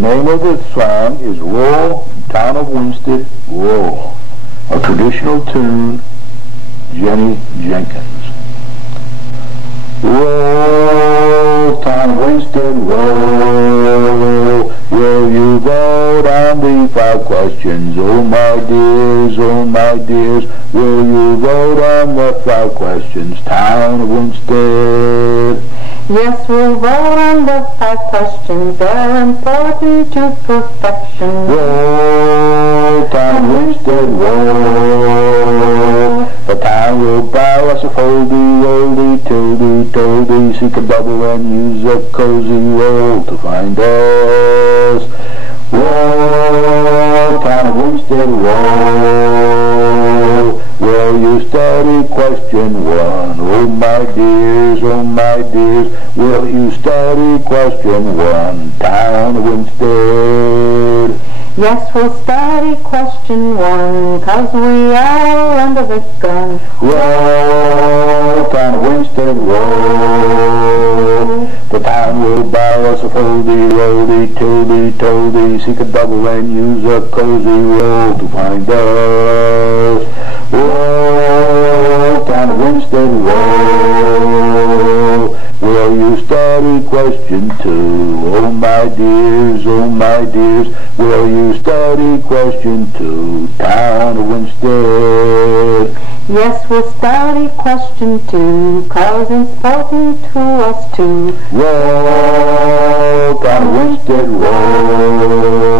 name of the song is Roll, Town of Winsted, Roll, a traditional tune, Jenny Jenkins. Roll, Town of Winsted, roll, will you vote on the 5 questions? Oh my dears, will you vote on the 5 questions? Town of Winsted. Yes, we'll vote on the 5 questions. They're important to perfection. Roll, Town of Winsted, roll. The town will buy us a foldy, roldy, tildy, toldy, seek a double and use a cozy roll to find us. Roll, Town of Winsted, roll. Will you study question 1? Oh my dears, will you study question 1? Town of Winsted. Yes, we'll study question 1, 'cause we are under the gun. Roll, Town of Winsted, roll. The town will buy us a foldy, roldy, tildy, toldy, seek a double and use a cozy roll to find us. Roll, Town of Winsted, roll. Will you study question 2? Oh my dears, will you study question 2? Town of Winsted. Yes, we'll study question 2, 'cause it's important to us too. Roll, Town of Winsted, roll.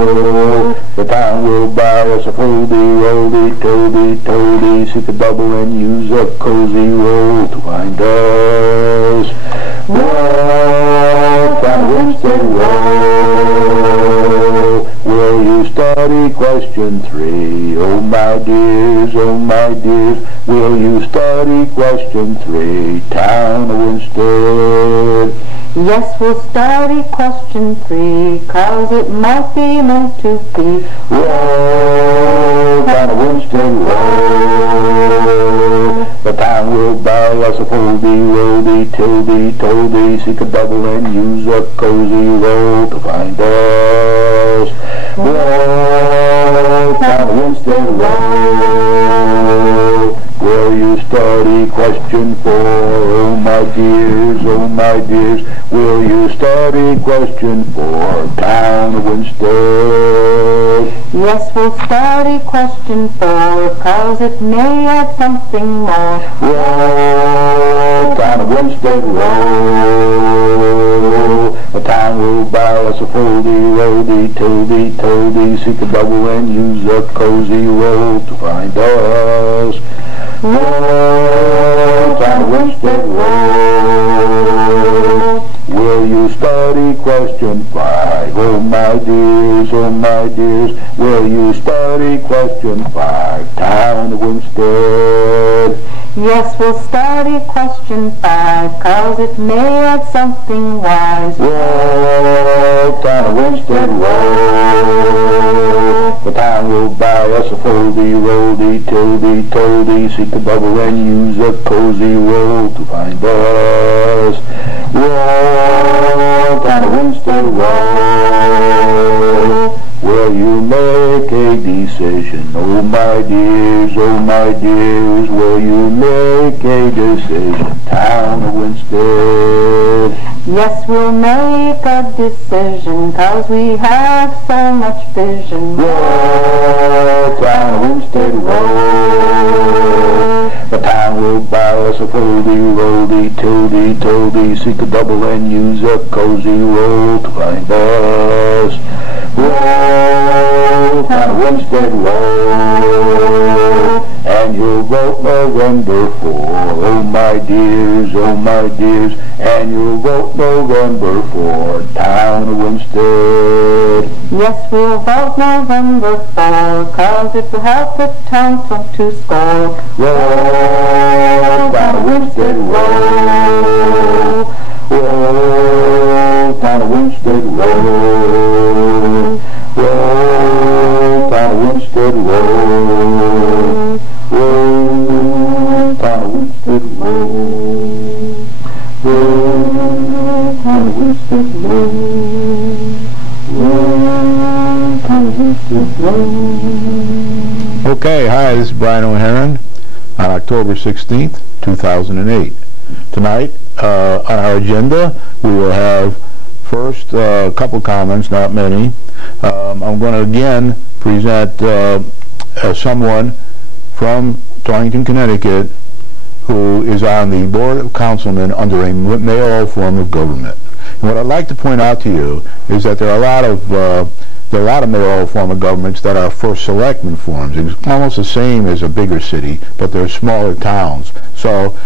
The town will buy us a foldy, roldy, tildy, toldy, seek a double and use a cozy roll to find us. Roll, Town of Winsted, roll. Will you study question 3? Oh my dears, will you study question 3? Town of Winsted. Yes, we'll study question 3, 'cause it might be meant to be. Roll, Town of Winsted, roll. The town will buy us a foldy, roldy, tildy, toldy, seek a double and use a cozy roll to find us. Roll, Town of Winsted, roll. Will you study question 4? Oh my dears, will you study question 4? Town of Winsted. Yes, we'll study question 4, 'cause it may add something more. Roll, Town of Winsted, roll. The town will buy us a foldy, roldy, tildy, toldy, seek a double and use a cozy roll to find us. Roll, Town of Winsted, roll. Will you study question 5? Oh my dears, will you study question 5? Town of Winsted. Yes, we'll study question 5, 'cause it may add something wise. Roll, Town of Winsted, roll. The town will buy us a foldy, roldy, tildy, toldy, seek a double and use a cozy roll to find us. Roll, Town of Winsted, roll. Will you make a decision? Oh my dears, will you make a decision? Town of Winsted. Yes, we'll make a decision, 'cause we have so much vision. Roll, Town of Winsted, roll. The town will buy us a foldy, roldy, tildy, toldy, seek a double and use a cozy roll to find us. Roll, Town of Winsted, roll. And you'll vote November 4. Oh my dears, and you'll vote November 4. Town of Winsted. Yes, we'll vote November 4, 'cause it will help the town to score. Roll, Town of Winsted, roll. Roll, Town of Winsted, roll. Roll, Town of Winsted, roll. Roll, Town of Winsted, roll. Roll, Town of Winsted, roll. Roll. whoa. Okay, hi, this is Brian O'Heron on October 16th, 2008. Tonight, on our agenda, we will have first a couple comments, not many. I'm going to again present someone from Torrington, Connecticut, who is on the Board of Councilmen under a mayoral form of government. And what I'd like to point out to you is that there are a lot of mayoral form of governments that are first selectman forms. It's almost the same as a bigger city, but they're smaller towns. So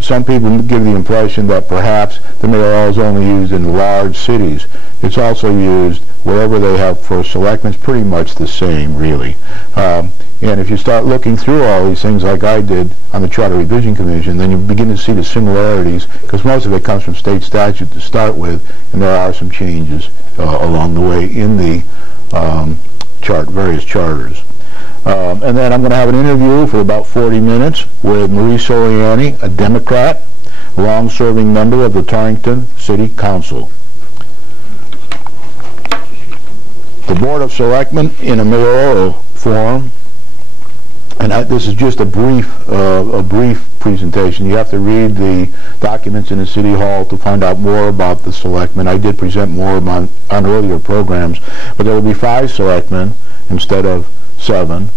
some people give the impression that perhaps the mayoral is only used in large cities. It's also used wherever they have first selectmen. It's pretty much the same, really. And if you start looking through all these things like I did on the Charter Revision Commission, then you begin to see the similarities, because most of it comes from state statute to start with, and there are some changes along the way in the various charters. And then I'm going to have an interview for about 40 minutes with Marie Soliani, a Democrat, long-serving member of the Torrington City Council. The Board of Selectmen in a mayoral form, and this is just a brief presentation. You have to read the documents in the City Hall to find out more about the selectmen. I did present more on earlier programs, but there will be 5 selectmen instead of 7.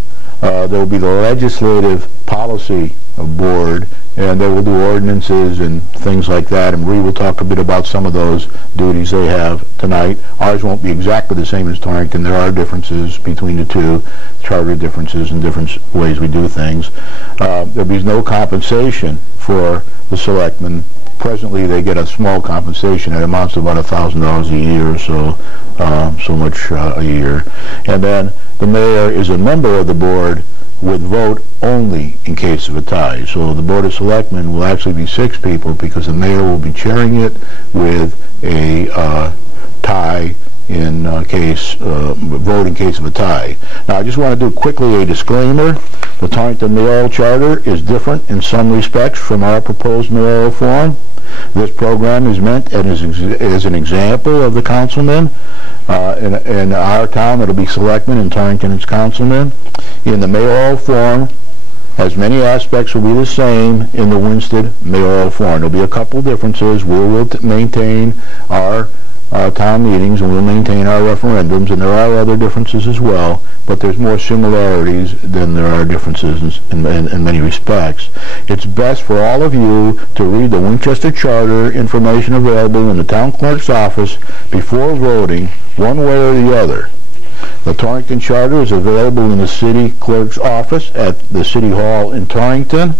There will be the Legislative Policy Board, and they will do ordinances and things like that, and Marie will talk a bit about some of those duties they have tonight. Ours won't be exactly the same as Torrington. There are differences between the two, charter differences and different ways we do things. There'll be no compensation for the selectmen. Presently they get a small compensation. It amounts to about $1,000 a year or so, so much a year. And then the mayor is a member of the board with vote only in case of a tie. So the Board of Selectmen will actually be 6 people, because the mayor will be chairing it with a tie in case, vote in case of a tie. Now I just want to do quickly a disclaimer. The Torrington Mayoral Charter is different in some respects from our proposed mayoral form. This program is meant as an example of the councilmen. In our town, it'll be selectmen. In Torrington, it's councilmen. In the mayoral form, as many aspects will be the same in the Winsted mayoral form. There'll be a couple differences. We will maintain our town meetings, and we'll maintain our referendums, and there are other differences as well, but there's more similarities than there are differences in many respects. It's best for all of you to read the Winchester Charter information available in the town clerk's office before voting one way or the other. The Torrington Charter is available in the city clerk's office at the City Hall in Torrington.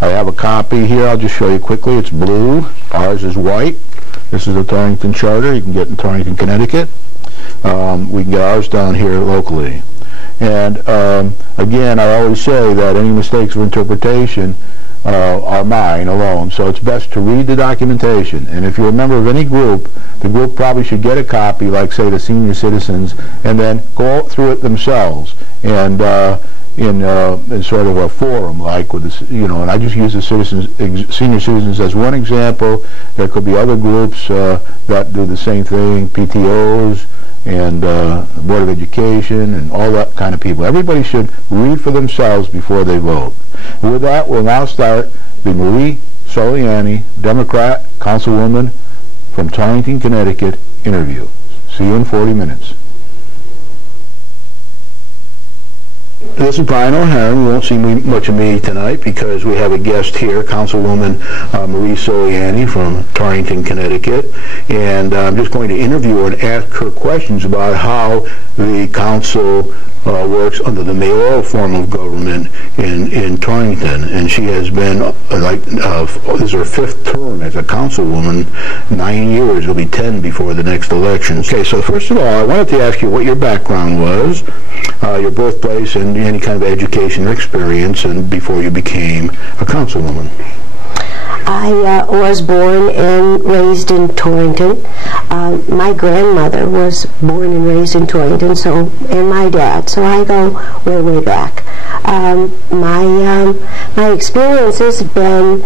I have a copy here. I'll just show you quickly. It's blue. Ours is white. This is the Torrington Charter. You can get in Torrington, Connecticut. We can get ours down here locally. And again, I always say that any mistakes of interpretation are mine alone. So it's best to read the documentation. And if you're a member of any group, the group probably should get a copy, like say the senior citizens, and then go through it themselves. And in sort of a forum, like with this, and I just use the senior citizens as one example. There could be other groups that do the same thing, PTOs and Board of Education and all that kind of people. Everybody should read for themselves before they vote. And with that, we'll now start the Marie Soliani, Democrat Councilwoman from Torrington, Connecticut interview. See you in 40 minutes. This is Brian O'Heron. You won't see much of me tonight because we have a guest here, Councilwoman Marie Soliani from Torrington, Connecticut. And I'm just going to interview her and ask her questions about how the council works under the mayoral form of government in Torrington. And she has been, this is her 5th term as a councilwoman, 9 years. It'll be 10 before the next election. Okay, so first of all, I wanted to ask you what your background was, your birthplace, and any kind of education or experience, and before you became a councilwoman. I was born and raised in Torrington. My grandmother was born and raised in Torrington, and my dad, so I go way, way back. My experience has been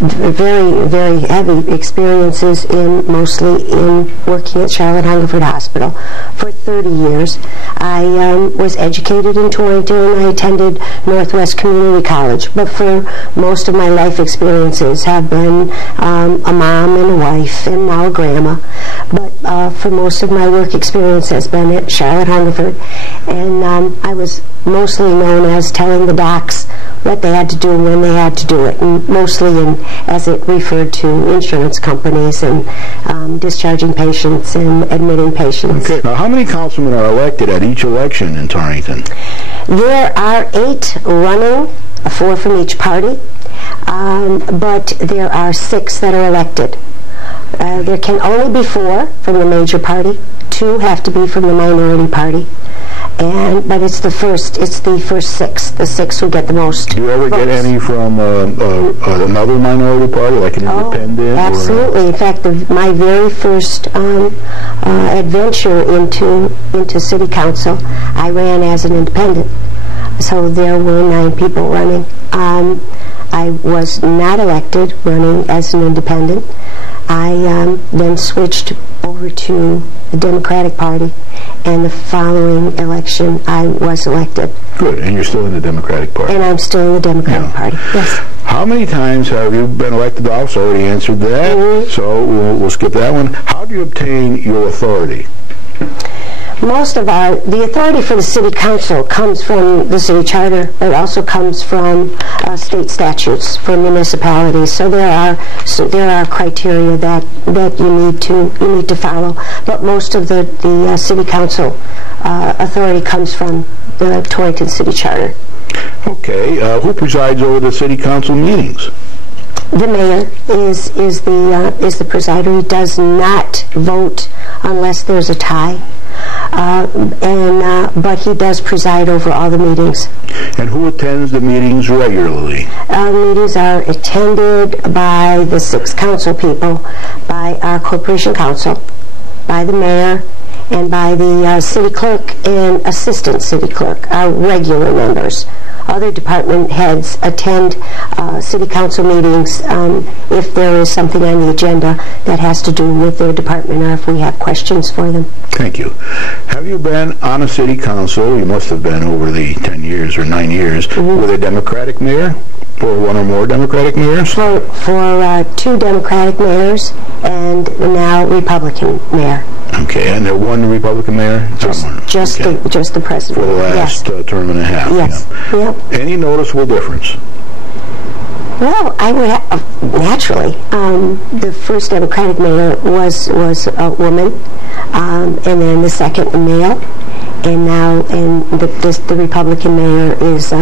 very, very heavy experiences mostly in working at Charlotte Hungerford Hospital for 30 years. I was educated in Torrington. I attended Northwest Community College, but for most of my life experiences have been a mom and a wife and now a grandma. But for most of my work experience has been at Charlotte Hungerford, and I was mostly known as telling the docs what they had to do when they had to do it, and mostly as it referred to insurance companies and discharging patients and admitting patients. Okay. Now, how many councilmen are elected at each election in Torrington? There are 8 running, 4 from each party, but there are 6 that are elected. There can only be 4 from the major party. 2 have to be from the minority party. But it's the first 6, the 6 who get the most. Do you ever votes. get any from another minority party, like an independent? Absolutely. In fact, my very first adventure into city council, I ran as an independent. So there were 9 people running. I was not elected running as an independent. I then switched over to the Democratic Party, and the following election I was elected. Good, and you're still in the Democratic Party. And I'm still in the Democratic Party, yes. How many times have you been elected to office? I already answered that, so we'll skip that one. How do you obtain your authority? Most of the authority for the city council comes from the city charter. It also comes from state statutes for municipalities. So there are criteria that you need to follow. But most of the city council authority comes from the Torrington City Charter. Okay, who presides over the city council meetings? The mayor is the presider. He does not vote unless there's a tie. But he does preside over all the meetings. And who attends the meetings regularly? Meetings are attended by the 6 council people, by our corporation council, by the mayor, and by the city clerk and assistant city clerk, our regular members. Other department heads attend city council meetings if there is something on the agenda that has to do with their department or if we have questions for them. Thank you. Have you been on a city council, you must have been over the 10 years or 9 years, with a Democratic mayor? Or one or more Democratic mayors? For 2 Democratic mayors and now Republican mayor. Okay, and there one Republican mayor? Just the president. For the last term and a half? Yes. Yeah. Yep. Any noticeable difference? Well, I would naturally. The first Democratic mayor was a woman, and then the second a male, and now the Republican mayor is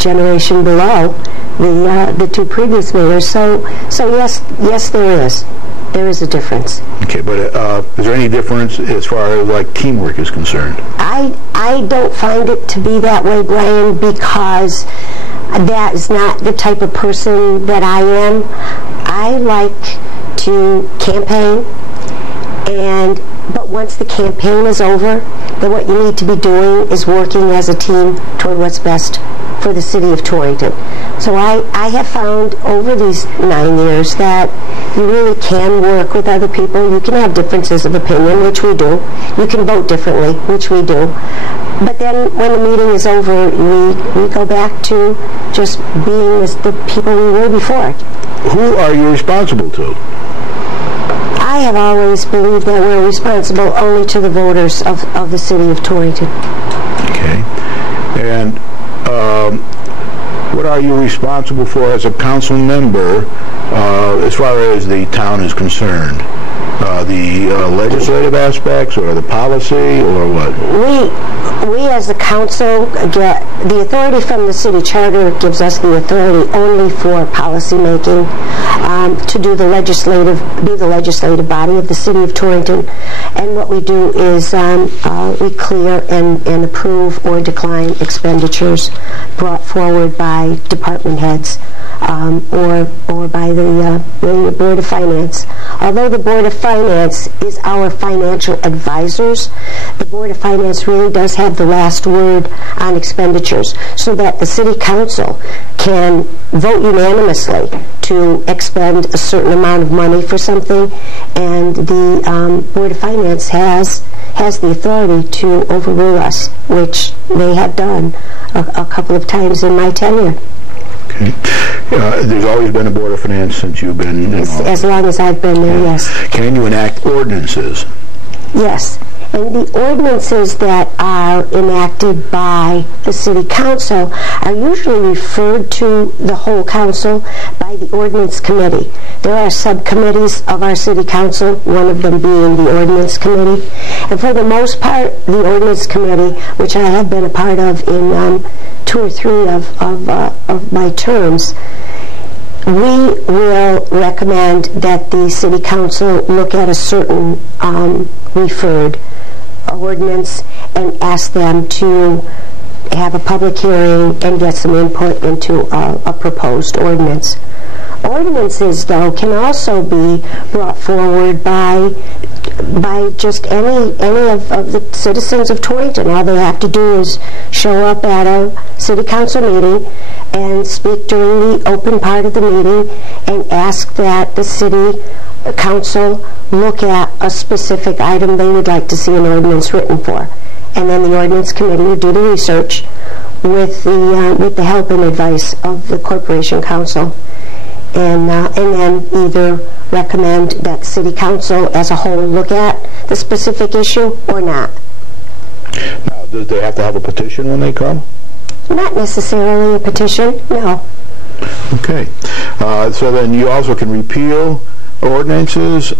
generation below the 2 previous mayors. So yes, there is a difference. Okay, but is there any difference as far as like teamwork is concerned? I don't find it to be that way, Brian, because that is not the type of person that I am. I like to campaign, but once the campaign is over, then what you need to be doing is working as a team toward what's best for the city of Torrington. So I have found over these 9 years that you really can work with other people. You can have differences of opinion, which we do. You can vote differently, which we do. But then when the meeting is over, we go back to just being the people we were before. Who are you responsible to? I have always believed that we're responsible only to the voters of the city of Torrington. Okay. And what are you responsible for as a council member as far as the town is concerned? The legislative aspects or the policy or what? We as the council get the authority from the city charter. Gives us the authority only for policy making, to be the legislative body of the city of Torrington. And what we do is we clear and approve or decline expenditures brought forward by department heads. or by the Board of Finance. Although the Board of Finance is our financial advisors, the Board of Finance really does have the last word on expenditures, so that the City Council can vote unanimously to expend a certain amount of money for something, and the Board of Finance has the authority to overrule us, which they have done a couple of times in my tenure. Okay. There's always been a Board of Finance since you've been in office. As long as I've been there, yes. Can you enact ordinances? Yes. And the ordinances that are enacted by the City Council are usually referred to the whole council by the Ordinance Committee. There are subcommittees of our City Council, one of them being the Ordinance Committee. And for the most part, the Ordinance Committee, which I have been a part of in 2 or 3 of my terms, we will recommend that the City Council look at a certain referred ordinance and ask them to have a public hearing and get some input into a proposed ordinance. Ordinances, though, can also be brought forward by just any of the citizens of Torrington. All they have to do is show up at a City Council meeting and speak during the open part of the meeting and ask that the City Council look at a specific item they would like to see an ordinance written for. And then the Ordinance Committee would do the research with the help and advice of the Corporation Council, and then either recommend that the City Council as a whole look at the specific issue or not. Now, do they have to have a petition when they come? Not necessarily a petition, no. Okay. So then you also can repeal ordinances,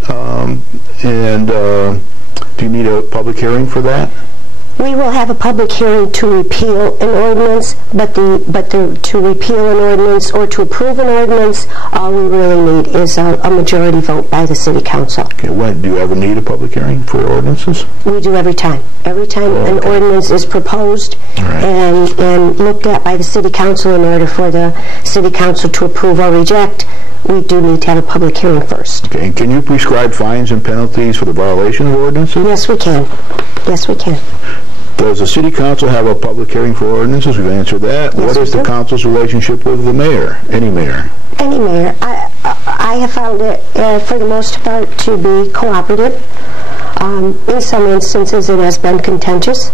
and do you need a public hearing for that? We will have a public hearing to repeal an ordinance, but to repeal an ordinance or to approve an ordinance, all we really need is a majority vote by the City Council. Okay. When do you ever need a public hearing for ordinances? We do every time. Every time an ordinance is proposed and looked at by the City Council in order for the City Council to approve or reject, we do need to have a public hearing first. Okay. And can you prescribe fines and penalties for the violation of ordinances? Yes, we can. Yes, we can. Does the City Council have a public hearing for ordinances? We've answered that. Yes, what is the council's relationship with the mayor? Any mayor? Any mayor. I have found it, for the most part, to be cooperative. In some instances, it has been contentious.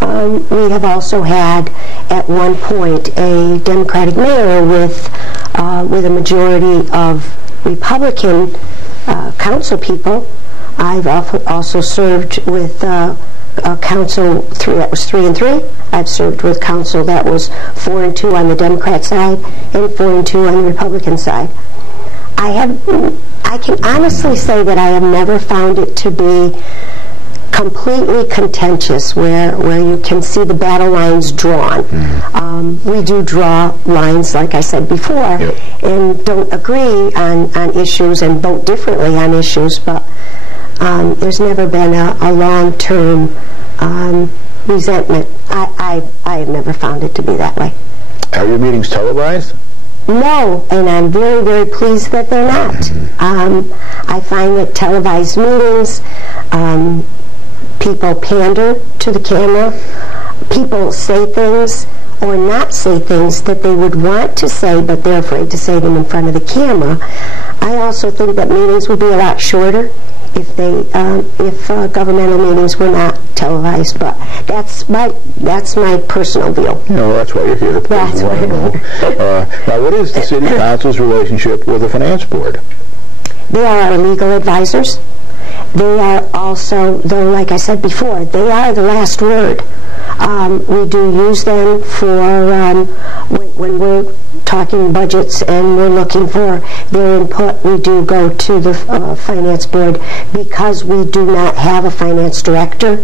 We have also had, at one point, a Democratic mayor with a majority of Republican council people. I've also served with council that was 3 and 3. I've served with council that was 4 and 2 on the Democrat side and 4 and 2 on the Republican side. I can honestly say that I have never found it to be completely contentious where you can see the battle lines drawn. We do draw lines, like I said before, and don't agree on issues and vote differently on issues, but there's never been a long-term resentment. I have never found it to be that way. Are your meetings televised? No, and I'm very, very pleased that they're not. I find that televised meetings, people pander to the camera, people say things or not say things that they would want to say, but they're afraid to say them in front of the camera. I also think that meetings would be a lot shorter if governmental meetings were not televised, but that's my personal view. No, that's why you're here. That's why I'm here. Now, what is the City Council's relationship with the Finance Board? They are our legal advisors. They are also, though, like I said before, they are the last word. We do use them for when we're talking budgets and we're looking for their input. We do go to the Finance Board because we do not have a finance director.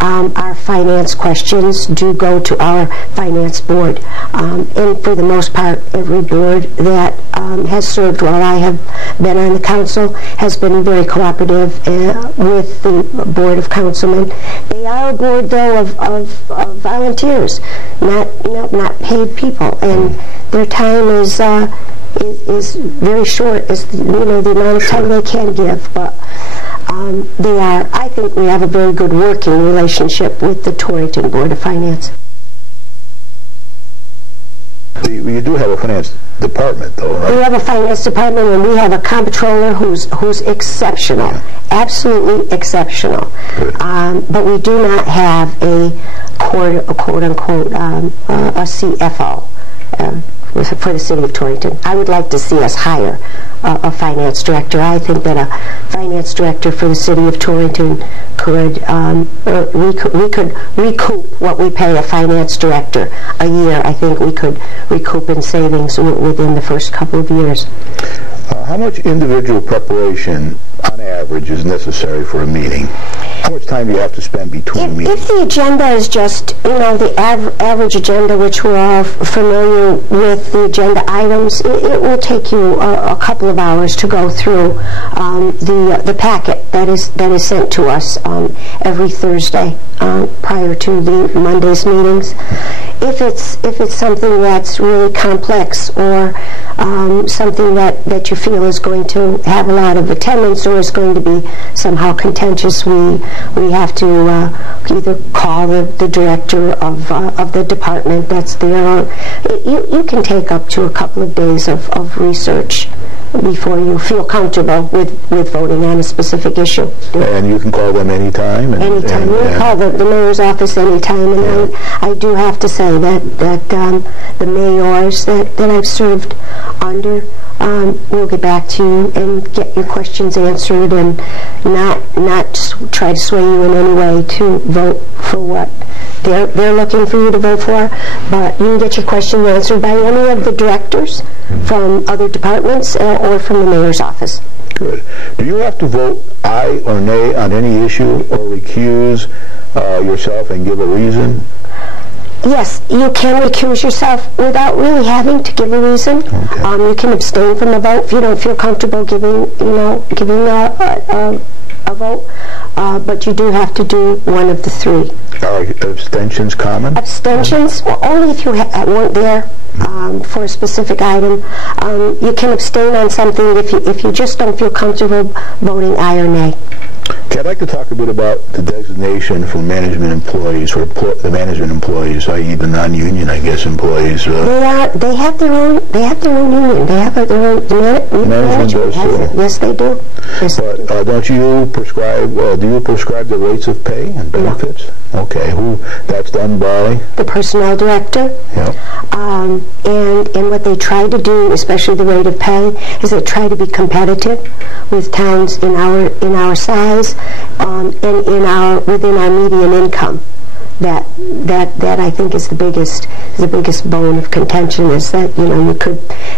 our finance questions do go to our finance board. And for the most part, every board that has served while I have been on the council has been very cooperative with the Board of Councilmen. They are a board, though, of volunteers, not paid people, and their time is very short, as the amount of time they can give. But I think we have a very good working relationship with the Torrington Board of Finance. You do have a finance department, though, right? We have a finance department, and we have a comptroller who's exceptional, absolutely exceptional. But we do not have a quote-unquote a CFO for the city of Torrington. I would like to see us hire a finance director. I think that a finance director for the city of Torrington could we could recoup what we pay a finance director a year. I think we could recoup in savings within the first couple of years. How much individual preparation, on average, is necessary for a meeting? How much time do you have to spend between meetings? If the agenda is just, the average agenda, which we're all familiar with, the agenda items, it will take you a couple of hours to go through the packet that is sent to us every Thursday prior to the Monday's meetings. If it's something that's really complex, or something that you feel is going to have a lot of attendance, or is going to be somehow contentious, we have to either call the director of the department that's there. You can take up to a couple of days of research before you feel comfortable with voting on a specific issue. And you can call them anytime? Anytime. You can call the mayor's office anytime. And I do have to say that the mayors that I've served under will get back to you and get your questions answered, and not try to sway you in any way to vote for what they're looking for you to vote for, but you can get your question answered by any of the directors from other departments or from the mayor's office. Good. Do you have to vote aye or nay on any issue, or recuse yourself and give a reason? Yes, you can recuse yourself without really having to give a reason. Okay. You can abstain from a vote if you don't feel comfortable giving a vote, but you do have to do one of the three. Are abstentions common? Abstentions, well, only if you weren't there for a specific item. You can abstain on something if you just don't feel comfortable voting aye or nay. Okay, I'd like to talk a bit about the designation for management employees, or the management employees, i.e. the non-union, I guess, employees. They have their own union. They have their own management does too. Yes, they do. Yes, but don't you prescribe? Do you prescribe the rates of pay and benefits? No. Okay, that's done by the personnel director. Yeah. And what they try to do, especially the rate of pay, is they try to be competitive with towns in our size, and within our median income. That I think is the biggest bone of contention, is that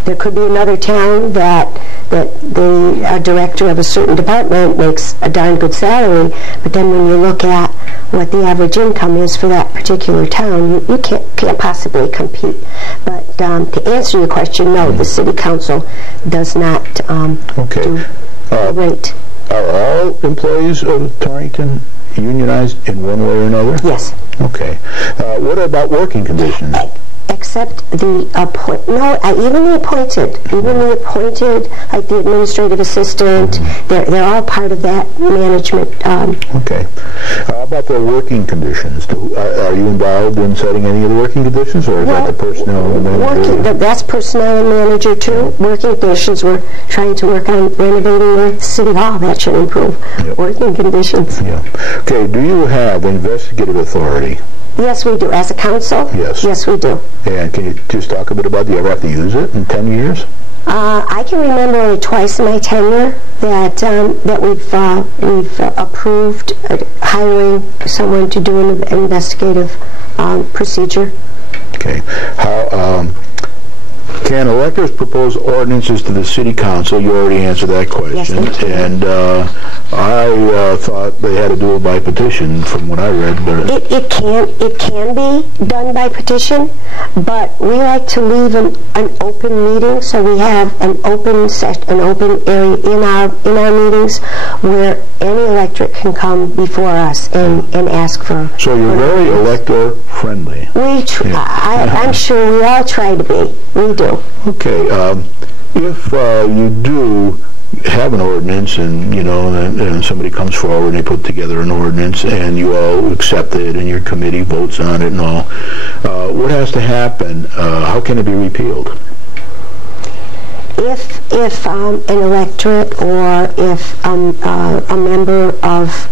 there could be another town that the director of a certain department makes a darn good salary, but then when you look at what the average income is for that particular town, you can't possibly compete. But to answer your question, no, the city council does not do the rate. Are all employees of Torrington unionized in one way or another? Yes. Okay. What about working conditions? Except the even the appointed, like the administrative assistant, they're all part of that management. Okay. How about the working conditions? Are you involved in setting any of the working conditions, or is that the personnel and manager? That's personnel and manager too. Working conditions, we're trying to work on renovating the city hall. That should improve working conditions. Yeah. Okay. Do you have investigative authority? Yes, we do. As a council? Yes. Yes, we do. And can you just talk a bit about, do you ever have to use it in 10 years? I can remember only twice in my tenure that we've approved hiring someone to do an investigative procedure. Okay. How can electors propose ordinances to the city council? You already answered that question. Yes, thank you. And I thought they had to do it by petition, from what I read. But it can be done by petition, but we like to leave an open meeting, so we have an open area in our meetings where any electorate can come before us and ask for. So you're very elector friendly. I'm sure we all try to be. We do. Okay. If you do have an ordinance, and and somebody comes forward and they put together an ordinance, and you all accept it, and your committee votes on it, and all, what has to happen? How can it be repealed? If an electorate or if a member of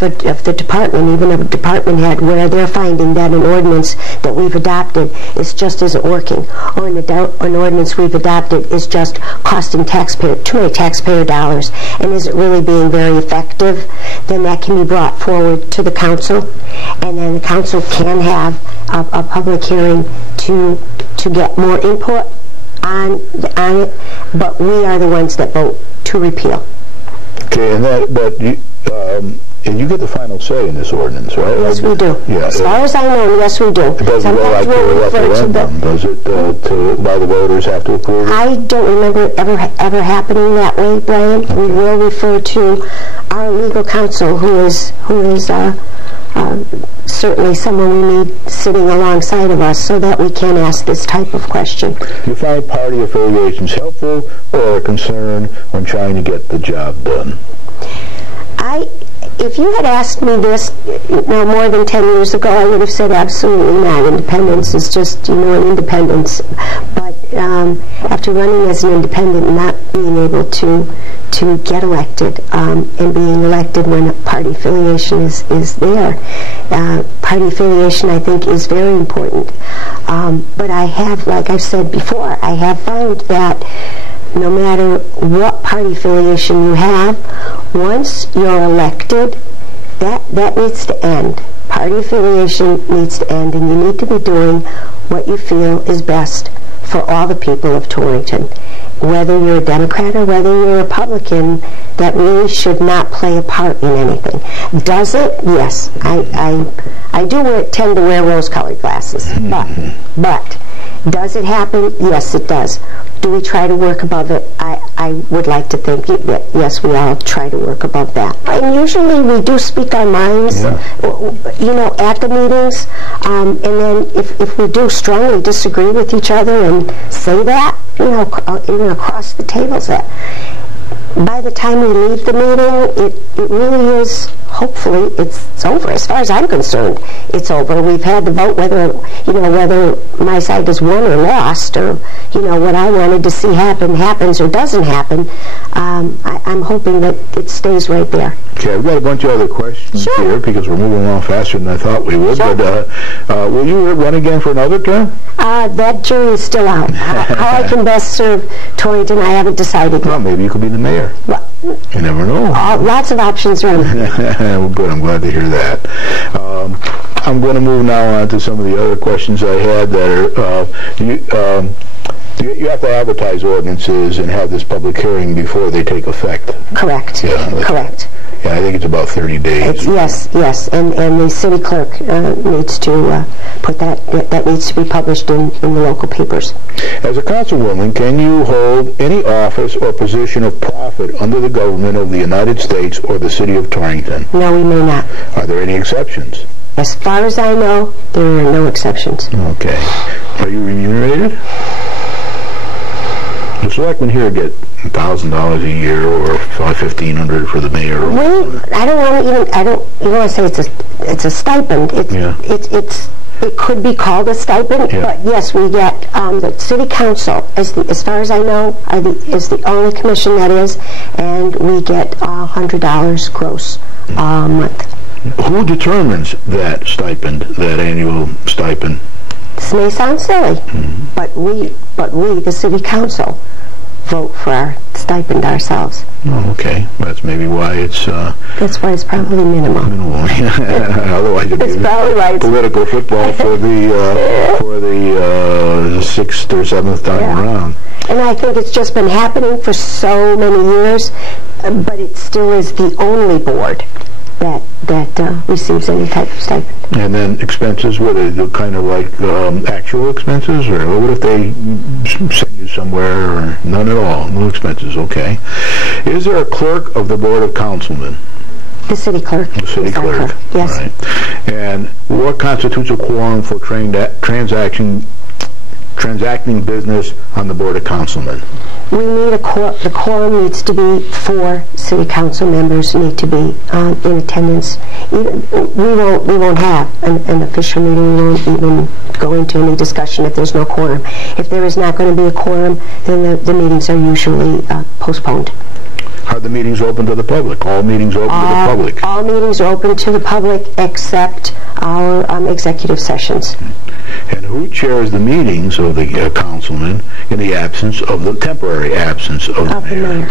the department, even a department head, where they're finding that an ordinance that we've adopted just isn't working, or an ordinance we've adopted is just costing too many taxpayer dollars and isn't really being very effective, then that can be brought forward to the council, and then the council can have a public hearing to get more input on it, but we are the ones that vote to repeal. Okay, and you get the final say in this ordinance, right? Yes, we do. Yeah, as far as I know, yes, we do. It doesn't go like to a referendum, does it? By the voters have to approve it? I don't remember it ever happening that way, Brian. Okay. We will refer to our legal counsel, who is certainly someone we need sitting alongside of us, so that we can ask this type of question. Do you find party affiliations helpful or a concern when trying to get the job done? If you had asked me this more than 10 years ago, I would have said absolutely not. Independence is just, an independence. But after running as an independent and not being able to get elected, and being elected when a party affiliation is there, party affiliation, I think, is very important. But I have, like I've said before, I have found that no matter what party affiliation you have, once you're elected, that needs to end. Party affiliation needs to end, and you need to be doing what you feel is best for all the people of Torrington. Whether you're a Democrat or whether you're a Republican, that really should not play a part in anything. Does it? Yes. I do tend to wear rose-colored glasses, but does it happen? Yes, it does. Do we try to work above it? I would like to think that, yes, we all try to work above that. And usually we do speak our minds, at the meetings, and then if we do strongly disagree with each other and say that, even across the tables, that by the time we leave the meeting, it really is, hopefully, it's over. As far as I'm concerned, it's over. We've had to vote whether my side has won or lost, or, what I wanted to see happens or doesn't happen. I'm hoping that it stays right there. Okay, I've got a bunch of other questions here, because we're moving along faster than I thought we would. Sure. But will you run again for another term? That jury is still out. How I can best serve Torrington, I haven't decided yet. Well, maybe you could be the mayor. Well, you never know. Lots of options around. Well, good. I'm glad to hear that. I'm going to move now on to some of the other questions I had that are, you have to advertise ordinances and have this public hearing before they take effect. Correct. Yeah, correct. Yeah, I think it's about 30 days. Yes, and the city clerk needs to put that needs to be published in the local papers. As a councilwoman, can you hold any office or position of profit under the government of the United States or the city of Torrington? No, we may not. Are there any exceptions? As far as I know, there are no exceptions. Okay. Are you remunerated? The selectmen here get $1,000 a year, or $1,500 for the mayor. I don't want to say it's a stipend. It could be called a stipend, but yes, we get the city council, as far as I know, is the only commission that is, and we get $100 gross a month. Who determines that stipend, that annual stipend? This may sound silly, but we, the city council, vote for our stipend ourselves. Oh, okay. That's maybe why it's... that's why it's probably minimal. Otherwise it'd be political football for the 6th or 7th time around. And I think it's just been happening for so many years, but it still is the only board that receives any type of stipend. And then expenses, what are they, kind of like actual expenses, or what if they send you somewhere, or none at all, no expenses? Okay. Is there a clerk of the Board of Councilmen? The city clerk. The city clerk. Yes. All right. And what constitutes a quorum for transacting business on the Board of Councilmen? We need the quorum needs to be 4 city council members need to be in attendance. We won't have an official meeting. We won't even go into any discussion if there's no quorum. If there is not going to be a quorum, then the meetings are usually postponed. Are the meetings open to the public? All meetings open to the public? All meetings are open to the public except our executive sessions. And who chairs the meetings of the councilmen in the temporary absence of the mayor?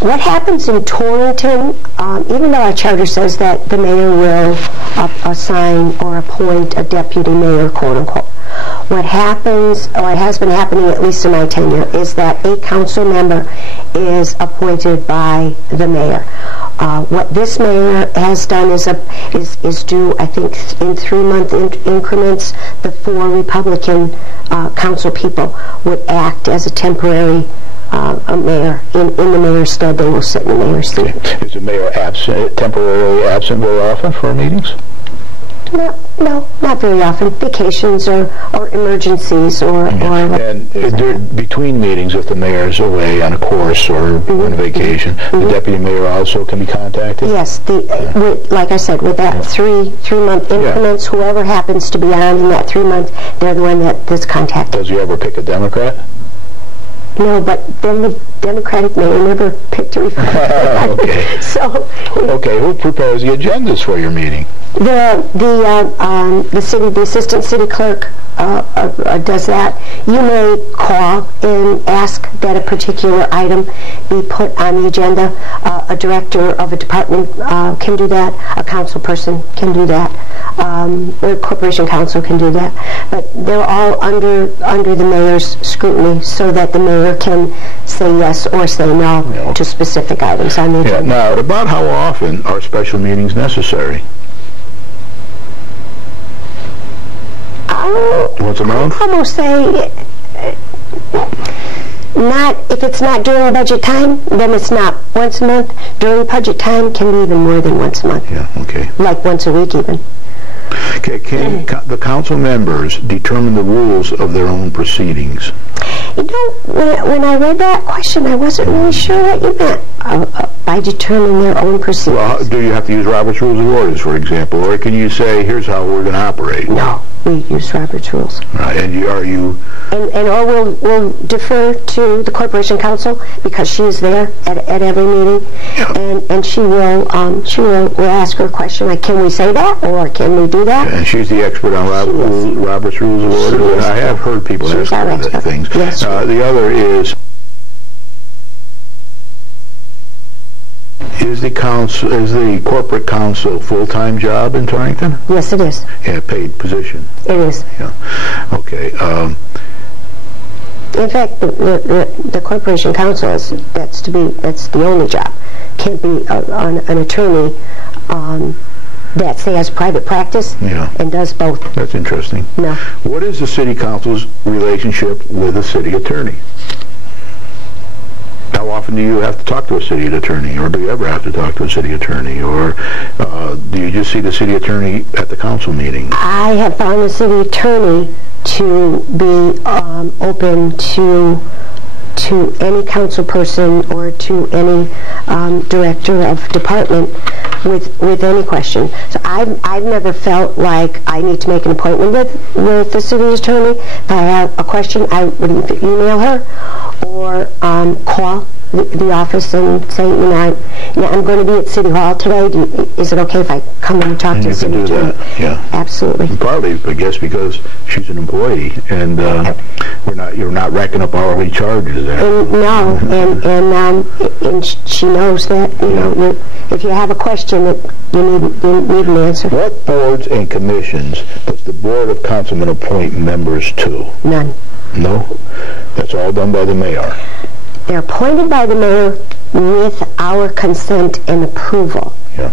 What happens in Torrington, even though our charter says that the mayor will assign or appoint a deputy mayor, quote unquote, what happens, or it has been happening at least in my tenure, is that a council member is appointed by the mayor. What this mayor has done is do, I think, in 3-month increments, the 4 Republican council people would act as a temporary mayor. In the mayor's stead, they will sit in the mayor's seat. Is the mayor temporarily absent very often for meetings? No, not very often. Vacations or emergencies or and between meetings, if the mayor is away on a course or on a vacation, the deputy mayor also can be contacted? Yes, like I said, with that 3-month increments, whoever happens to be on in that 3 months, they're the one that's contacted. Does he ever pick a Democrat? No, but then the Democratic mayor never picked a Republican. Okay. Okay, who prepares the agendas for your meeting? The assistant city clerk does that. You may call and ask that a particular item be put on the agenda. A director of a department can do that. A council person can do that. Or corporation council can do that. But they're all under the mayor's scrutiny, so that the mayor can say yes or say no to specific items on the agenda. Now, about how often are special meetings necessary? Once a month? I'd almost say if it's not during budget time, then it's not once a month. During budget time can be even more than once a month. Yeah, okay. Like once a week even. Okay, can the council members determine the rules of their own proceedings? You know, when I read that question, I wasn't really sure what you meant by determining their own proceedings. Well, do you have to use Robert's Rules of Orders, for example, or can you say, here's how we're going to operate? No, we use Robert's Rules. Right, and or we'll defer to the Corporation Counsel, because she is there at every meeting, and she will ask her a question like, can we say that, or can we do that? And she's the expert on Robert's Rules of Order. I have heard people ask her that things. Yes. The other is the corporate counsel full-time job in Torrington? Yes, it is. Yeah, paid position. It is. Yeah. Okay. In fact, the corporation counsel that's the only job. Can't be an attorney that say has private practice and does both. That's interesting. No. What is the city council's relationship with a city attorney? How often do you have to talk to a city attorney, or do you ever have to talk to a city attorney, or do you just see the city attorney at the council meeting? I have found the city attorney to be open to any council person or to any director of department with any question. So I've never felt like I need to make an appointment with the city attorney. If I have a question, I would email her or call the office and say, I'm going to be at City Hall today. Is it okay if I come in and talk to the city attorney? You can do that, yeah. Absolutely. And partly, I guess, because she's an employee, and you're not racking up hourly charges there. And she knows that if you have a question, that you need an answer. What boards and commissions does the Board of Councilmen appoint members to? None. No? That's all done by the mayor. They're appointed by the mayor with our consent and approval. Yeah.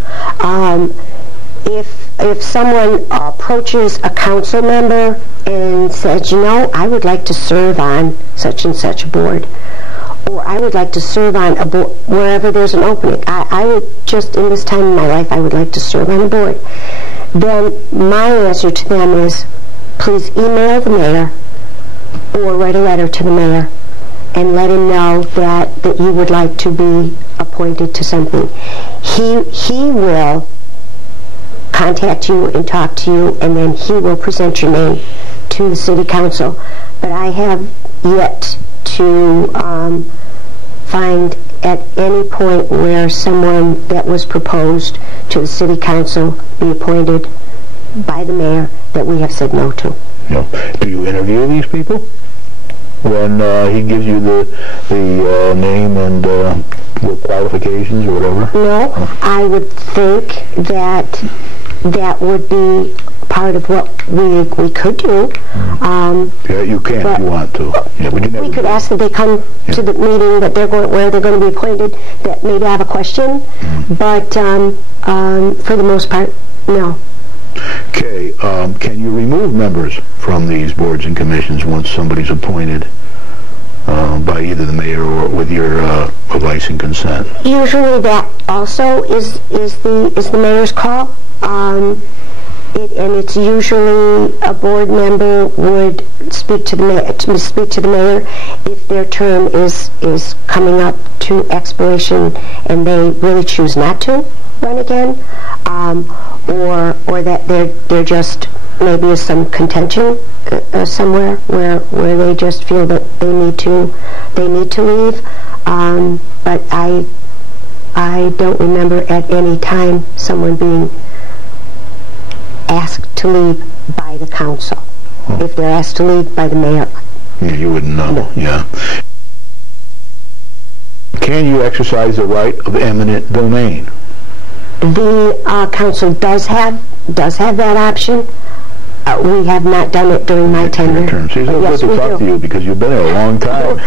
If someone approaches a council member and says, I would like to serve on such and such a board, or I would like to serve on a board wherever there's an opening, I would just, in this time in my life, I would like to serve on a board, then my answer to them is, please email the mayor or write a letter to the mayor and let him know that you would like to be appointed to something. He will contact you and talk to you, and then he will present your name to the city council. But I have yet to find at any point where someone that was proposed to the city council be appointed by the mayor that we have said no to. No. Do you interview these people when he gives you the name and the qualifications or whatever? No, I would think that would be part of what we could do. Yeah, you can if you want to. Yeah, but we could ask that they come to the meeting that where they're going to be appointed, that maybe have a question, but for the most part, no. Okay, can you remove members from these boards and commissions once somebody's appointed by either the mayor or with your advice and consent? Usually that also is the mayor's call. And it's usually a board member would speak to the mayor if their term is coming up to expiration and they really choose not to run again, or that there just maybe is some contention somewhere where they just feel that they need to leave. But I don't remember at any time someone being asked to leave by the council. If they're asked to leave by the mayor, you wouldn't know. No. Yeah. Can you exercise the right of eminent domain? The council does have that option. We have not done it during my tenure. See, it's good to talk to you because you've been there a long time.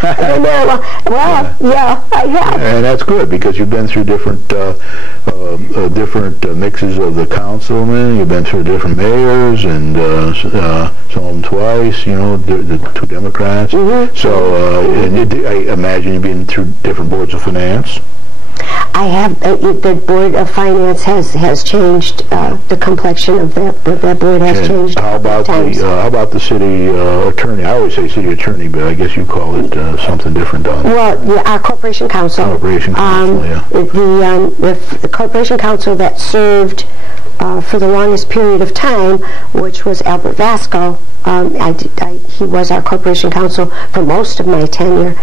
Yeah, I have. And that's good because you've been through different mixes of the councilmen. You've been through different mayors and some of them twice. The two Democrats. So I imagine you've been through different boards of finance. I have. The Board of Finance has changed. The complexion of that board has changed. How about the city attorney? I always say city attorney, but I guess you call it something different down there. Well, our corporation council. Corporation council, yeah. The corporation council that served for the longest period of time, which was Albert Vasco. He was our corporation counsel for most of my tenure.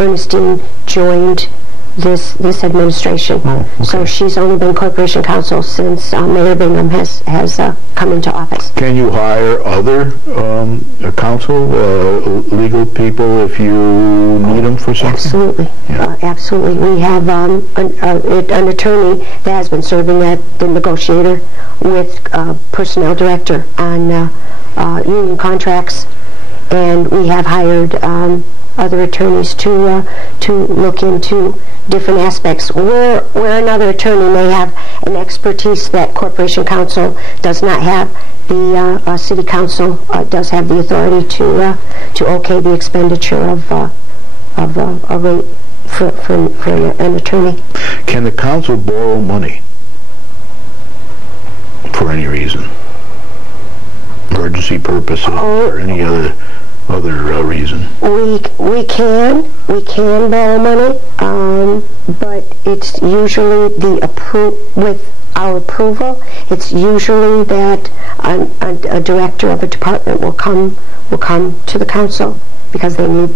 Ernestine joined this administration. So she's only been corporation counsel since Mayor Bingham has come into office. Can you hire other counsel, legal people if you need them for something? Absolutely. Absolutely. We have an attorney that has been serving as the negotiator with personnel director on union contracts, and we have hired other attorneys to look into different aspects where another attorney may have an expertise that corporation counsel does not have. The city council does have the authority to okay the expenditure of a rate for an attorney. Can the council borrow money for any reason? Emergency purposes or any other reason? We can borrow money, but it's usually with our approval. It's usually that a director of a department will come to the council because they need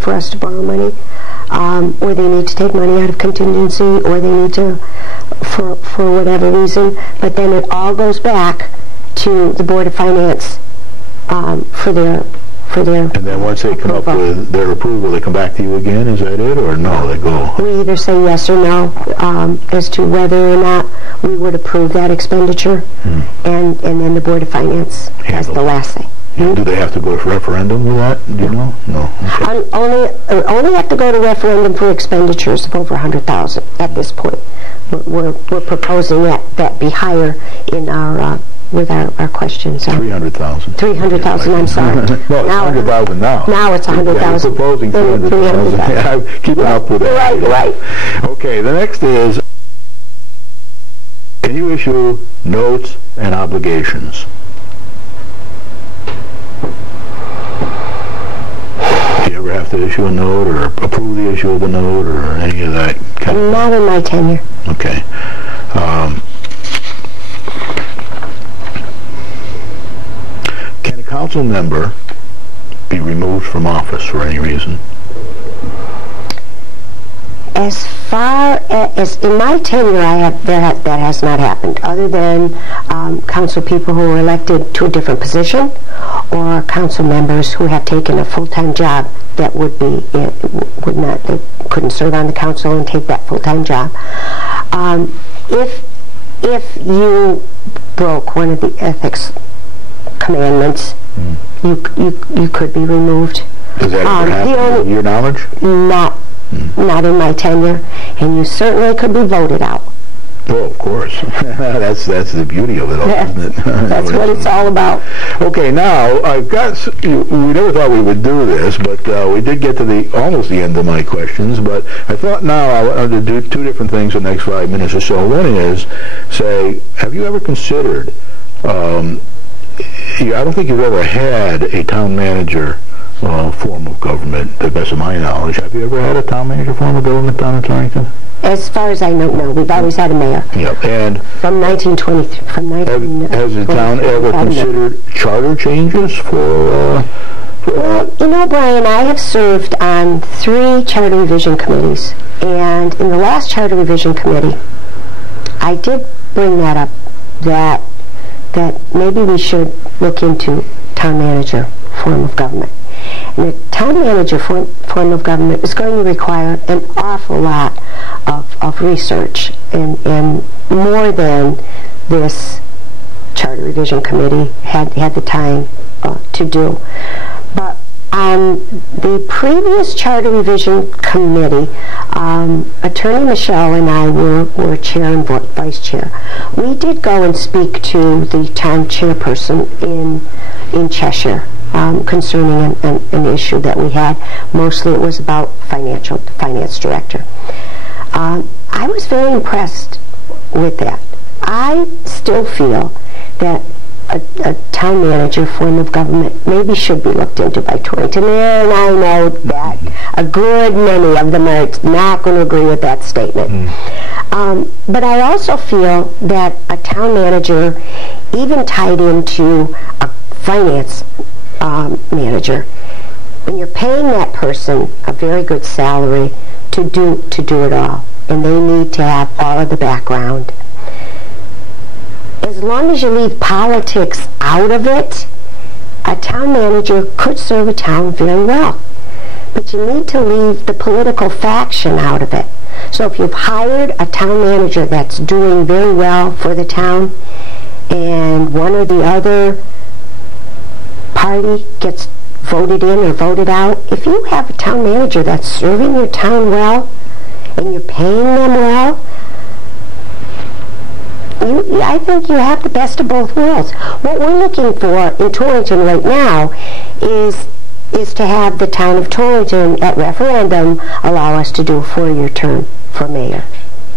for us to borrow money, or they need to take money out of contingency, or they need to, for whatever reason. But then it all goes back to the Board of Finance for their And then once they come up with their approval, they come back to you again? Is that it, or no, they go? We either say yes or no as to whether or not we would approve that expenditure, and then the Board of Finance has the last say. Do they have to go to referendum with that? Do you know? No. Okay. Only have to go to referendum for expenditures of over $100,000 at this point. We're proposing that be higher in our with our questions. 300,000. 300,000. I'm sorry. No, it's 100,000 now. Now it's 100,000. Yeah, you're proposing 300,000. Yeah, I'm keeping up with that. Right. Okay. The next is: can you issue notes and obligations? Do you ever have to issue a note or approve the issue of the note or any of that kind of thing? Not in my tenure. Okay. Can a council member be removed from office for any reason? As far as in my tenure, that has not happened, other than council people who were elected to a different position, or council members who have taken a full-time job that they couldn't serve on the council and take that full-time job. If you broke one of the ethics commandments, you could be removed. Does that ever happen, to your knowledge? Not in my tenure, and you certainly could be voted out. Oh, of course. That's the beauty of it all, isn't it? That's what it's all about. Okay, now I've got. We never thought we would do this, but we did get to almost the end of my questions. But I thought now I wanted to do two different things in the next 5 minutes or so. One is, say, have you ever considered? I don't think you've ever had a town manager form of government, to the best of my knowledge. Have you ever had a town manager form of government down in Torrington? As far as I know, no. We've always had a mayor. Yep. And from 1923. Has the town ever considered charter changes for? Well, you know, Brian, I have served on 3 charter revision committees, and in the last charter revision committee, I did bring that up, that maybe we should look into town manager form of government. And the town manager form of government is going to require an awful lot of research and more than this charter revision committee had the time to do. But on the previous charter revision committee, Attorney Michelle and I were chair and vice chair. We did go and speak to the town chairperson in Cheshire concerning an issue that we had. Mostly it was about finance director. I was very impressed with that. I still feel that a town manager form of government maybe should be looked into by Torrington, and I know that a good many of them are not going to agree with that statement. But I also feel that a town manager, even tied into a finance manager, when you're paying that person a very good salary to do it all, and they need to have all of the background, as long as you leave politics out of it, a town manager could serve a town very well. But you need to leave the political faction out of it. So if you've hired a town manager that's doing very well for the town, and one or the other party gets voted in or voted out, if you have a town manager that's serving your town well, and you're paying them well, I think you have the best of both worlds. What we're looking for in Torrington right now is to have the town of Torrington at referendum allow us to do a 4-year term for mayor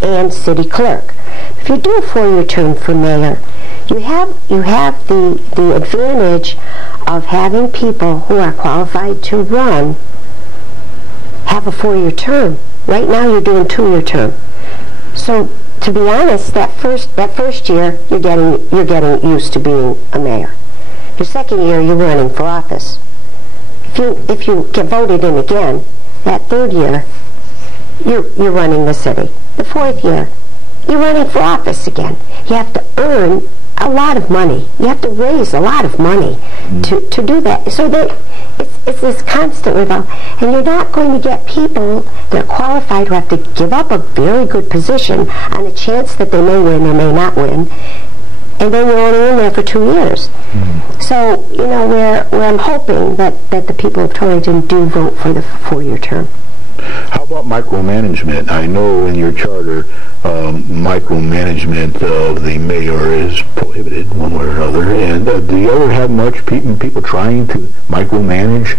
and city clerk. If you do a 4-year term for mayor, you have the advantage of having people who are qualified to run have a 4-year term. Right now you're doing 2-year term. So to be honest, that first year you're getting used to being a mayor. Your second year you're running for office. if you get voted in again, that third year, you're running the city. The fourth year, you're running for office again. You have to earn a lot of money. You have to raise a lot of money to do that. So that it's this constant revolve. And you're not going to get people that are qualified who have to give up a very good position on a chance that they may win or may not win. And then you're only in there for 2 years. So, you know, where I'm hoping that the people of Torrington do vote for the 4-year term. How about micromanagement? I know in your charter, micromanagement of the mayor is prohibited one way or another. And do you ever have much people trying to micromanage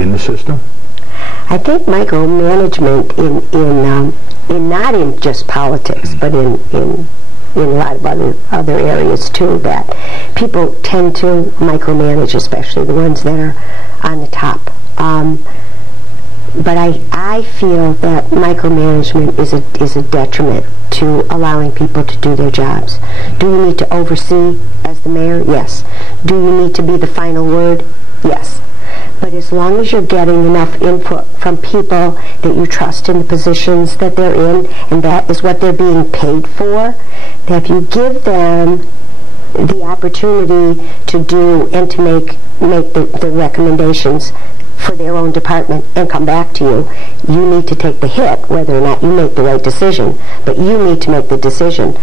in the system? I think micromanagement in not in just politics, but in a lot of other areas too, that people tend to micromanage, especially the ones that are on the top. But I feel that micromanagement is a detriment to allowing people to do their jobs. Do you need to oversee as the mayor? Yes. Do you need to be the final word? Yes. But as long as you're getting enough input from people that you trust in the positions that they're in, and that is what they're being paid for, that if you give them the opportunity to do and to make the recommendations for their own department and come back to you, you need to take the hit whether or not you make the right decision. But you need to make the decision,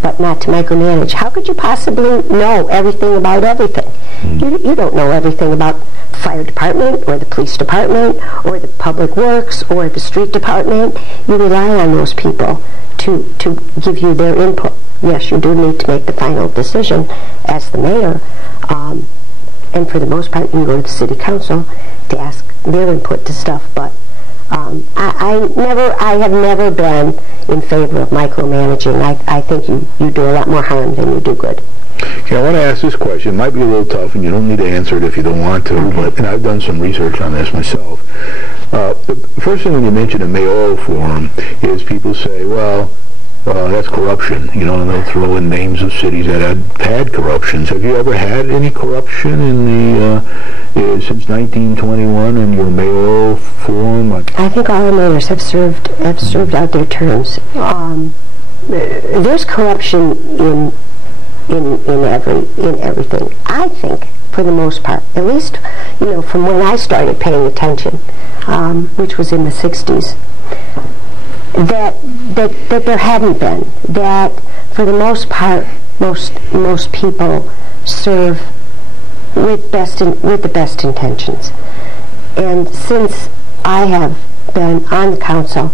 but not to micromanage. How could you possibly know everything about everything? You don't know everything about the fire department or the police department or the public works or the street department. You rely on those people to give you their input. Yes, you do need to make the final decision as the mayor, and for the most part you can go to the city council to ask their input to stuff, but I have never been in favor of micromanaging. I think you do a lot more harm than you do good. Okay, I want to ask this question. It might be a little tough, and you don't need to answer it if you don't want to, okay. And I've done some research on this myself. The first thing when you mention a mayoral forum is people say, well, that's corruption, you know, and they'll throw in names of cities that had corruptions. Have you ever had any corruption in the since 1921 in your mayoral forum? I think all the mayors have served out their terms. There's corruption in everything. I think, for the most part, at least, you know, from when I started paying attention, which was in the 60s. That there hadn't been. That for the most part, most people serve with the best intentions. And since I have been on the council,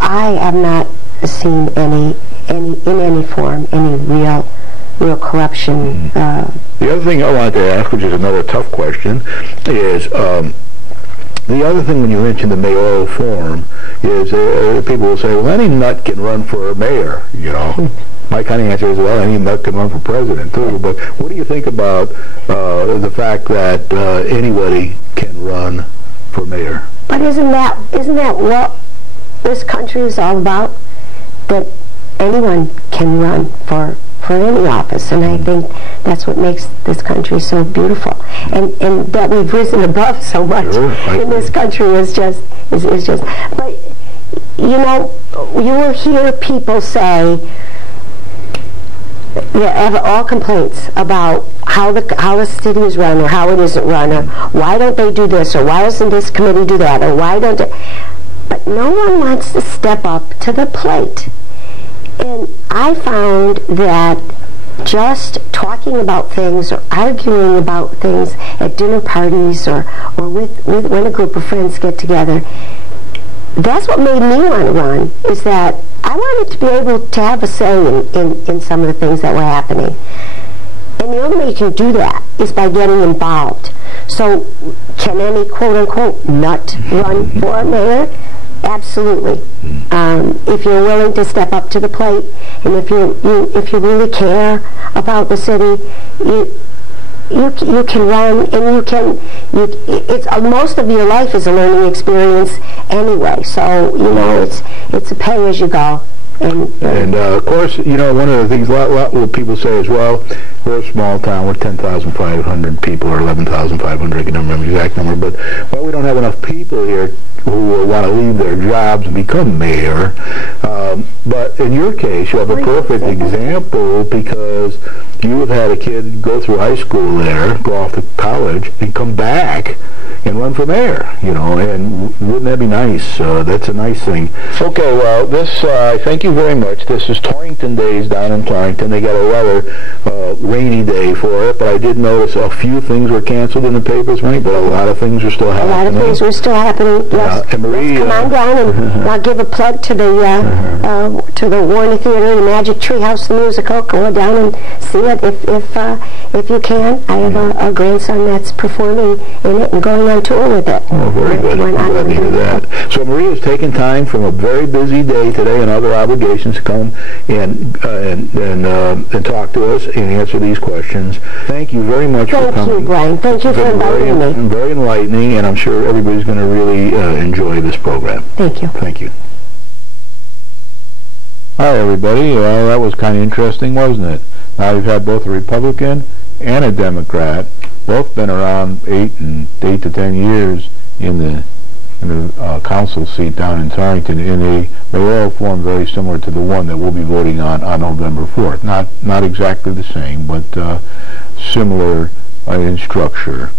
I have not seen in any form any real corruption. The other thing I wanted to ask, which is another tough question, is. The other thing when you mention the mayoral forum is people will say, well, any nut can run for mayor, you know. My kind of answer is, well, any nut can run for president, too. But what do you think about the fact that anybody can run for mayor? But isn't that what this country is all about? That anyone can run for any office, and I think that's what makes this country so beautiful, and that we've risen above so much in this country is just. But you know, you will hear people say, have all complaints about how the city is run or how it isn't run, or why don't they do this, or why doesn't this committee do that, or why don't they? But no one wants to step up to the plate. And I found that just talking about things or arguing about things at dinner parties or with when a group of friends get together, that's what made me want to run, is that I wanted to be able to have a say in some of the things that were happening. And the only way you can do that is by getting involved. So can any quote-unquote nut run for mayor? Absolutely. If you're willing to step up to the plate, and if you really care about the city, you can run, and it's most of your life is a learning experience anyway. So you know it's a pay as you go. And of course, you know, one of the things a lot people say is, well, We're a small town. We're 10,500 people, or 11,500. I can never remember the exact number. But we don't have enough people here who want to leave their jobs and become mayor. But in your case, you have a perfect example, because you have had a kid go through high school there, go off to college, and come back and run for mayor, and wouldn't that be nice? That's a nice thing. Okay, well, thank you very much. This is Torrington Days down in Torrington. They got a rather rainy day for it, but I did notice a few things were canceled in the papers, right? But a lot of things are still happening. A lot of things were still happening, yes. And Marie, come on down, and I'll give a plug to the Warner Theater, the Magic Tree House, the musical. Go down and see it if you can. I have a grandson that's performing in it and going on tour with it. Oh, very good. I'm glad to hear that. So Marie has taken time from a very busy day today and other obligations to come and talk to us and answer these questions. Thank you very much for coming. Thank you, Brian. Thank you for inviting me. Very enlightening, and I'm sure everybody's going to really enjoy this program. Thank you. Thank you. Hi, everybody. Well, that was kind of interesting, wasn't it? Now you've had both a Republican and a Democrat, both been around 8 to 10 years in the council seat down in Torrington in a mayoral form very similar to the one that we'll be voting on November 4th. Not exactly the same, but similar in structure.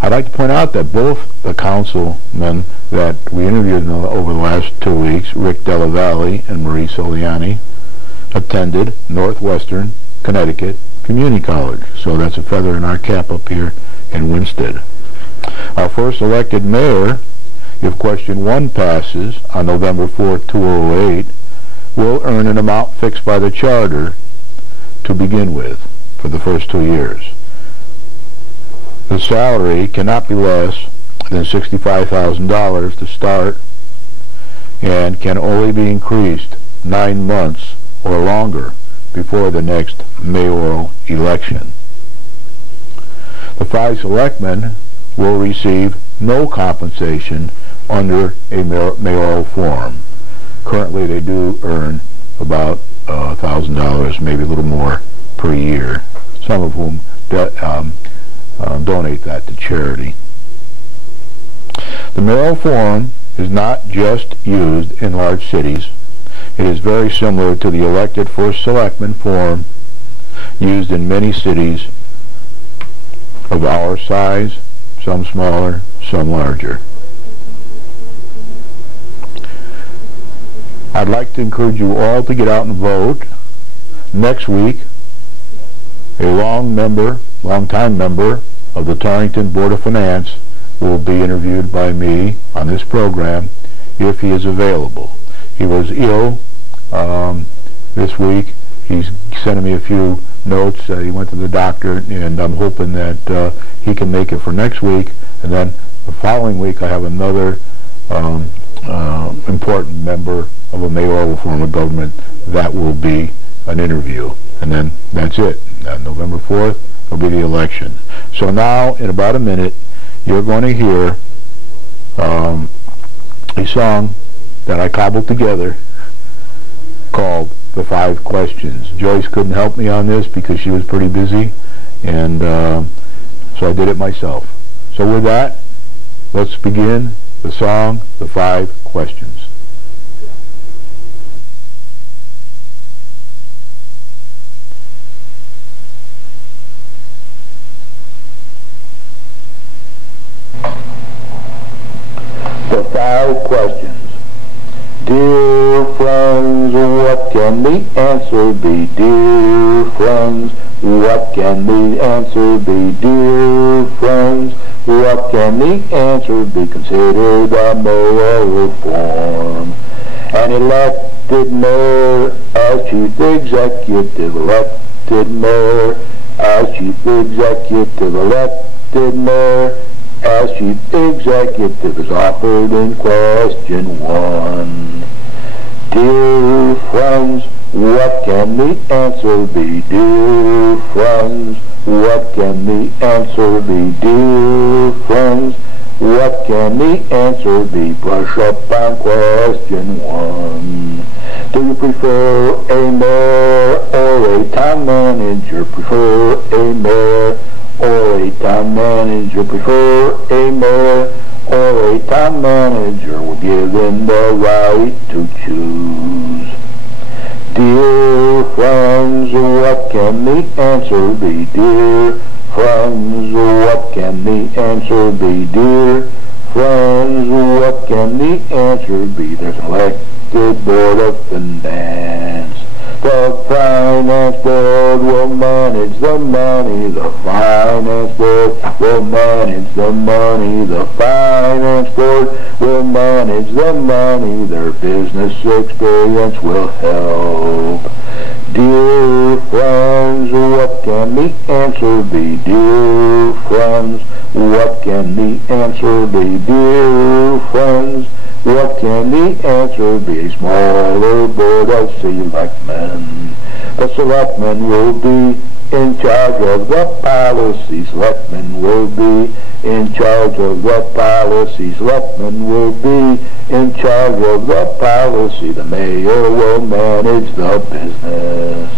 I'd like to point out that both the councilmen that we interviewed over the last 2 weeks, Rick Della Valle and Marie Soliani, attended Northwestern Connecticut Community College. So that's a feather in our cap up here in Winsted. Our first elected mayor, if question 1 passes on November 4th, 2008, will earn an amount fixed by the charter to begin with for the first 2 years. The salary cannot be less than $65,000 to start and can only be increased 9 months or longer before the next mayoral election. The 5 selectmen will receive no compensation under a mayoral form. Currently they do earn about $1,000, maybe a little more per year, some of whom donate that to charity. The mayoral form is not just used in large cities. It is very similar to the elected first selectman form used in many cities of our size, some smaller, some larger. I'd like to encourage you all to get out and vote. Next week, a long-time member of the Torrington Board of Finance will be interviewed by me on this program if he is available. He was ill this week. He's sending me a few notes. He went to the doctor, and I'm hoping that he can make it for next week. And then the following week I have another important member of a mayoral form of government that will be an interview. And then that's it. November 4th will be the election. So now, in about a minute, you're going to hear a song that I cobbled together called The 5 Questions. Joyce couldn't help me on this because she was pretty busy, and so I did it myself. So with that, let's begin the song, The 5 Questions. The 5 questions. Dear friends, what can the answer be? Dear friends, what can the answer be? Dear friends, what can the answer be? Consider the mayoral form. An elected mayor as chief executive, elected mayor as chief executive, elected mayor as chief executive is offered in question 1. Dear friends, what can the answer be? Dear friends, what can the answer be? Dear friends, what can the answer be? Brush up on question 1. Do you prefer a mayor or or a town manager prefer a mayor, or a town manager prefer a mayor, or a town manager will give them the right to choose. Dear friends, what can the answer be? Dear friends, what can the answer be? Dear friends, what can the answer be? There's an elected board of finance. The finance board will manage the money. The finance board will manage the money. The finance board will manage the money. Their business experience will help. Dear friends, what can the answer be? Dear friends, what can the answer be? Dear friends, what can the answer be? A smaller board of selectmen. The selectmen will be in charge of the policy. Selectmen will be in charge of the policy. Selectmen will be in charge of the policy. The mayor will manage the business.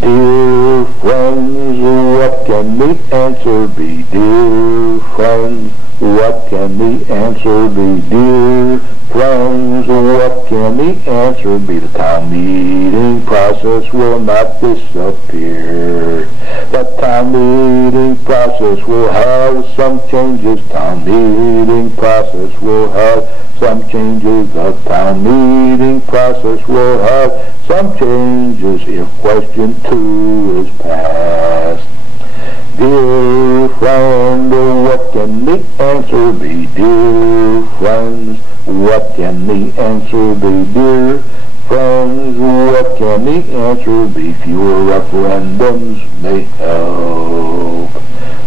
Dear friends, what can the answer be? Dear friends, what can the answer be? Dear friends, what can the answer be? The town meeting process will not disappear. The town meeting process will have some changes. Town meeting process will have some changes. The town meeting process will have some changes if question 2 is passed. Dear friend, what can the answer be? Dear friends, what can the answer be? Dear friends, what can the answer be? Fewer referendums may help.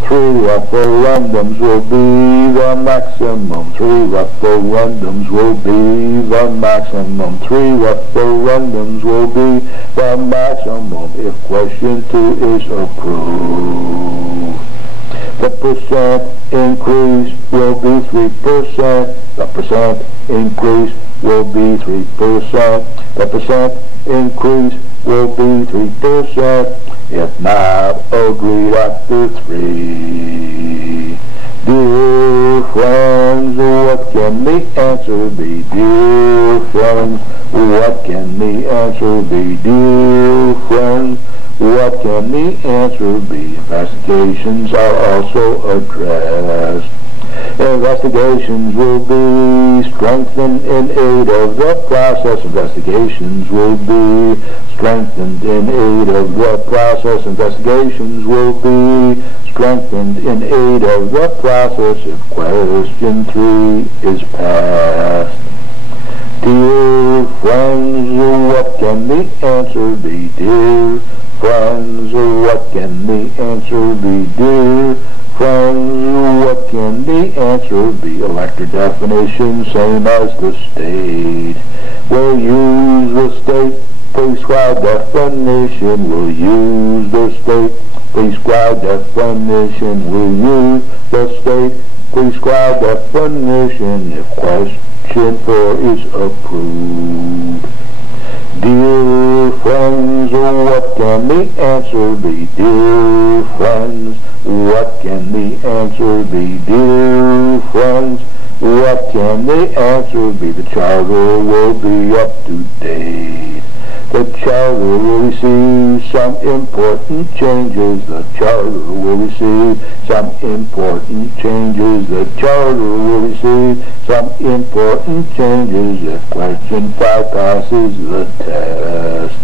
3 referendums will be the maximum. 3 referendums will be the maximum. 3 referendums will be the maximum if question 2 is approved. The percent increase will be 3%. The percent increase will be 3%. The percent increase will be 3%. If not agreed after 3. Dear friends, what can the answer be? Dear friends, what can the answer be? Dear friends, what can the answer be? Investigations are also addressed. Investigations will be strengthened in aid of the process. Investigations will be strengthened in aid of the process. Investigations will be strengthened in aid of the process if question 3 is passed. Dear friends, what can the answer be? Dear friends, what can the answer be? Dear friends, what can the answer be? Elector definition, same as the state. We'll use the state prescribed definition. We'll use the state prescribed definition. We'll use the state prescribed definition if question 4 is approved. Dear friends, what can the answer be? Dear friends, what can the answer be? Dear friends, what can the answer be? The charter will be up to date. The charter will receive some important changes. The charter will receive some important changes. The charter will receive some important changes if question 5 passes the test.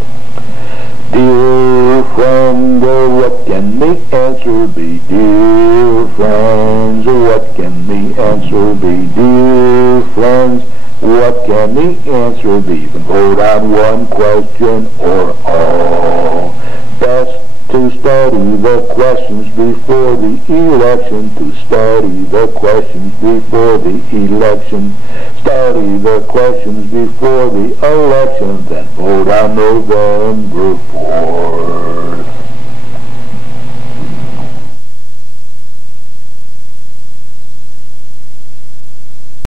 Dear friend, what can the answer be? Dear friends, what can the answer be? Dear friends, what can the answer be? You can vote on one question or all. Best to study the questions before the election. To study the questions before the election. Study the questions before the election. Then vote on November 4th.